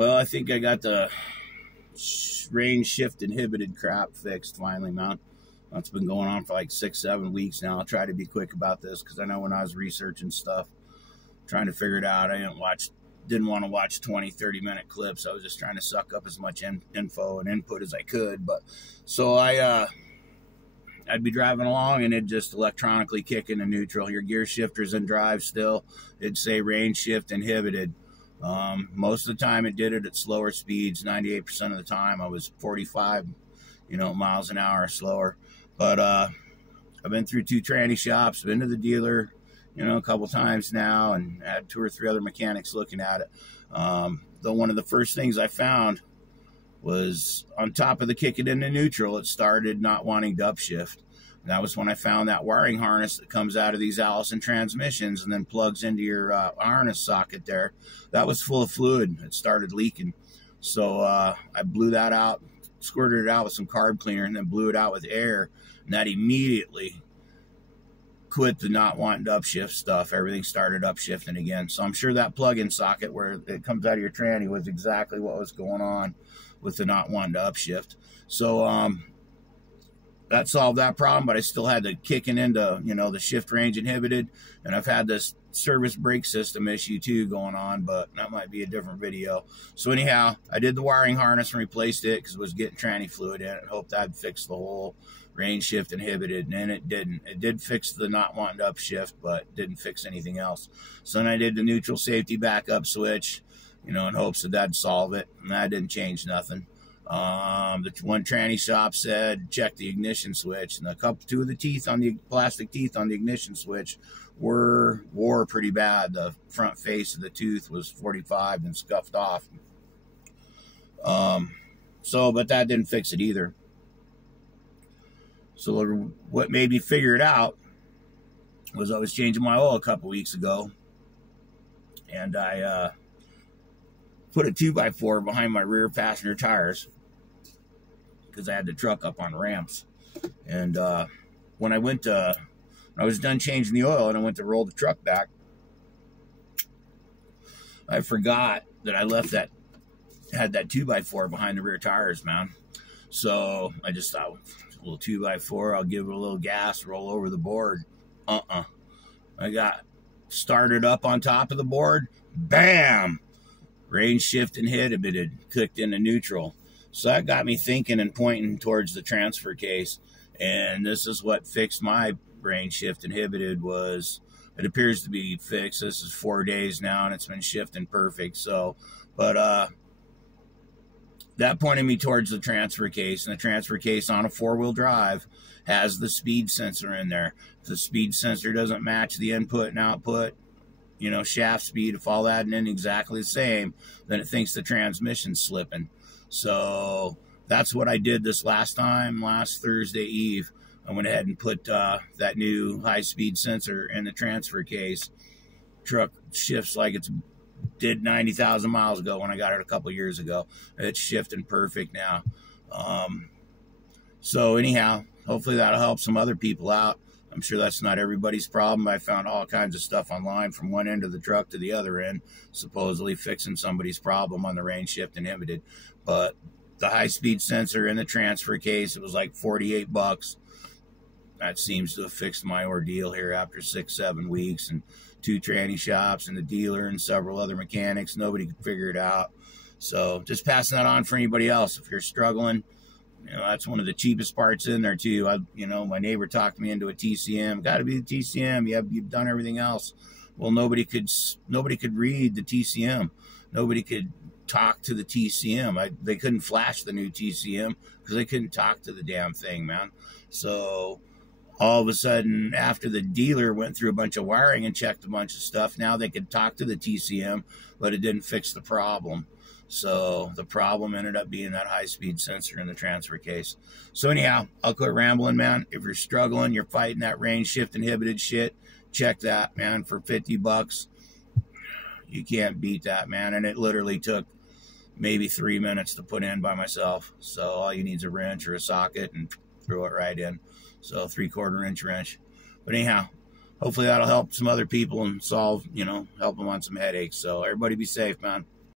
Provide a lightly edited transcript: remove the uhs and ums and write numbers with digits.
Well, I think I got the range shift inhibited crap fixed finally, man. That's been going on for like 6-7 weeks now. I'll try to be quick about this because I know when I was researching stuff, trying to figure it out, I didn't want to watch 20-30 minute clips. I was just trying to suck up as much info and input as I could. But so I'd be driving along and it'd just electronically kick into neutral. Your gear shifter's in drive still. It'd say range shift inhibited. Most of the time it did it at slower speeds. 98% of the time I was 45 miles an hour slower. But I've been through 2 tranny shops, been to the dealer a couple times now, and had 2 or 3 other mechanics looking at it. Though one of the first things I found was on top of the kick it into neutral, it started not wanting to upshift. And that was when I found that wiring harness that comes out of these Allison transmissions and then plugs into your harness socket there. That was full of fluid. It started leaking. So I blew that out, squirted it out with some carb cleaner, and then blew it out with air. And that immediately quit the not wanting to upshift stuff. Everything started upshifting again. So I'm sure that plug-in socket where it comes out of your tranny was exactly what was going on with the not wanting to upshift. So that solved that problem, but I still had the kicking into, the shift range inhibited. And I've had this service brake system issue too going on, but that might be a different video. So anyhow, I did the wiring harness and replaced it because it was getting tranny fluid in it. I hoped that'd fix the whole range shift inhibited, and it didn't. It did fix the not wanting to upshift, but didn't fix anything else. So then I did the neutral safety backup switch, in hopes that that'd solve it, and that didn't change nothing. The one tranny shop said check the ignition switch, and 2 of the teeth on the plastic teeth on the ignition switch wore pretty bad. The front face of the tooth was 45 and scuffed off. But that didn't fix it either. So what made me figure it out was I was changing my oil a couple weeks ago, and I put a 2x4 behind my rear passenger tires because I had the truck up on ramps. And when I was done changing the oil and I went to roll the truck back, I forgot that I had that 2x4 behind the rear tires, man. So I just thought, a little 2x4, I'll give it a little gas, roll over the board. I got started up on top of the board, bam! Range shift inhibited, clicked into neutral. So that got me thinking and pointing towards the transfer case. And this is what fixed my range shift inhibited. It appears to be fixed. This is 4 days now and it's been shifting perfect. So, but that pointed me towards the transfer case. And the transfer case on a 4-wheel drive has the speed sensor in there. If the speed sensor doesn't match the input and output, shaft speed, if all that and exactly the same, then it thinks the transmission's slipping. So that's what I did this last Thursday Eve. I went ahead and put that new high-speed sensor in the transfer case. Truck shifts like it's did 90,000 miles ago when I got it a couple years ago. It's shifting perfect now. So anyhow, hopefully that'll help some other people out. I'm sure that's not everybody's problem. I found all kinds of stuff online from one end of the truck to the other end, supposedly fixing somebody's problem on the range shift inhibited. But the high-speed sensor in the transfer case, it was like $48. That seems to have fixed my ordeal here after 6-7 weeks and 2 tranny shops and the dealer and several other mechanics. Nobody could figure it out. So just passing that on for anybody else. If you're struggling, that's one of the cheapest parts in there too. My neighbor talked me into a TCM. Got to be the TCM. You've done everything else. Well, nobody could read the TCM. Nobody could talk to the TCM. They couldn't flash the new TCM because they couldn't talk to the damn thing, man. So all of a sudden, after the dealer went through a bunch of wiring and checked a bunch of stuff, now they could talk to the TCM, but it didn't fix the problem. So the problem ended up being that high-speed sensor in the transfer case. So anyhow, I'll quit rambling, man. If you're struggling, you're fighting that range shift inhibited shit, check that, man, for $50. You can't beat that, man. And it literally took maybe 3 minutes to put in by myself. So all you need is a wrench or a socket and throw it right in. So 3/4 inch wrench. But anyhow, hopefully that'll help some other people and solve, help them on some headaches. So everybody be safe, man.